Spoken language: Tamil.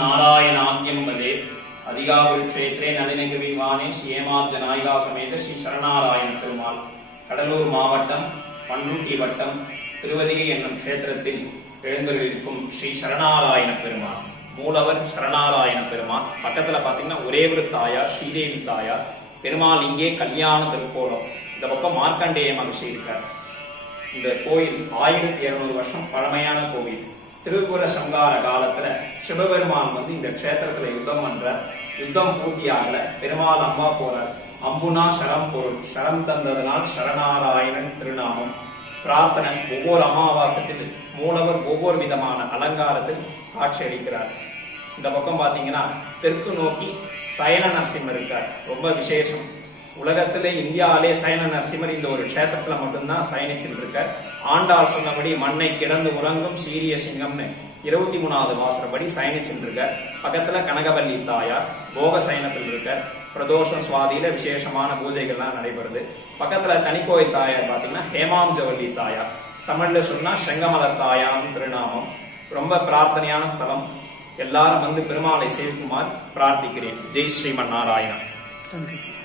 नारायणाद्यं भजे அதிகாபுரிக்ஷேத்ரே நளினகவிமானே ஸ்ரீமாப்ஜ நாயிகா சமேத ஸ்ரீ சரணாராயண பெருமாள் கடலூர் மாவட்டம் பன்ருட்டி வட்டம் திருவதிகை என்னும் க்ஷேத்திரத்தில் எழுந்தருளிருக்கும் ஸ்ரீ சரணாராயண பெருமாள். மூலவர் சரணாராயண பெருமாள். பக்கத்துல பாத்தீங்கன்னா ஒரே ஒரு தாயார் ஸ்ரீதேவி தாயார். பெருமாள் இங்கே கல்யாண திருக்கோலம். இந்த பக்கம் மார்க்கண்டேய மகிழ்ச்சி இருக்கார். இந்த கோயில் 1200 வருஷம் பழமையான கோவில். திருப்புர சங்கார காலத்துல சிவபெருமான் இந்த க்ஷேத்திரத்துல யுத்தம் பண்ற. யுத்தம் பூர்த்தியாகல. பெருமாள் அம்பா போறார். அம்புனா சரம் பொருள். சரம் தந்ததனால் சரணாராயணன் திருநாமம். பிரார்த்தனை ஒவ்வொரு அமாவாசத்தில் மூலவர் ஒவ்வொரு விதமான அலங்காரத்தில் காட்சி அளிக்கிறார். இந்த பக்கம் பாத்தீங்கன்னா தெற்கு நோக்கி சயன நரசிம்மர் இருக்கார். ரொம்ப விசேஷம். உலகத்திலே இந்தியாவிலே சயன நரசிம்மர் இந்த ஒரு க்ஷேத்திரத்துல மட்டும்தான் சயனிச்சுட்டு இருக்கார். ஆண்டாள் சொன்னபடி மண்ணை கிடந்து உறங்கும் சீரிய சிங்கம்னு 23வது வாசப்படி சயனிச்சுட்டு இருக்கார். பக்கத்துல கனகவல்லி தாயார் போக சயனத்தில் இருக்கார். பிரதோஷம் சுவாதியில விசேஷமான பூஜைகள்லாம் நடைபெறுது. பக்கத்துல தனிக்கோயில் தாயார் பாத்தீங்கன்னா ஹேமாம்ஜவல்லி தாயார். தமிழ்ல சொன்னா செங்கமலர் தாயார் திருநாமம். ரொம்ப பிரார்த்தனையான ஸ்தலம். எல்லாரும் பெருமாளை சேவிக்குமாறு பிரார்த்திக்கிறேன். ஜெய் ஸ்ரீமன் நாராயணா. Thank you sir.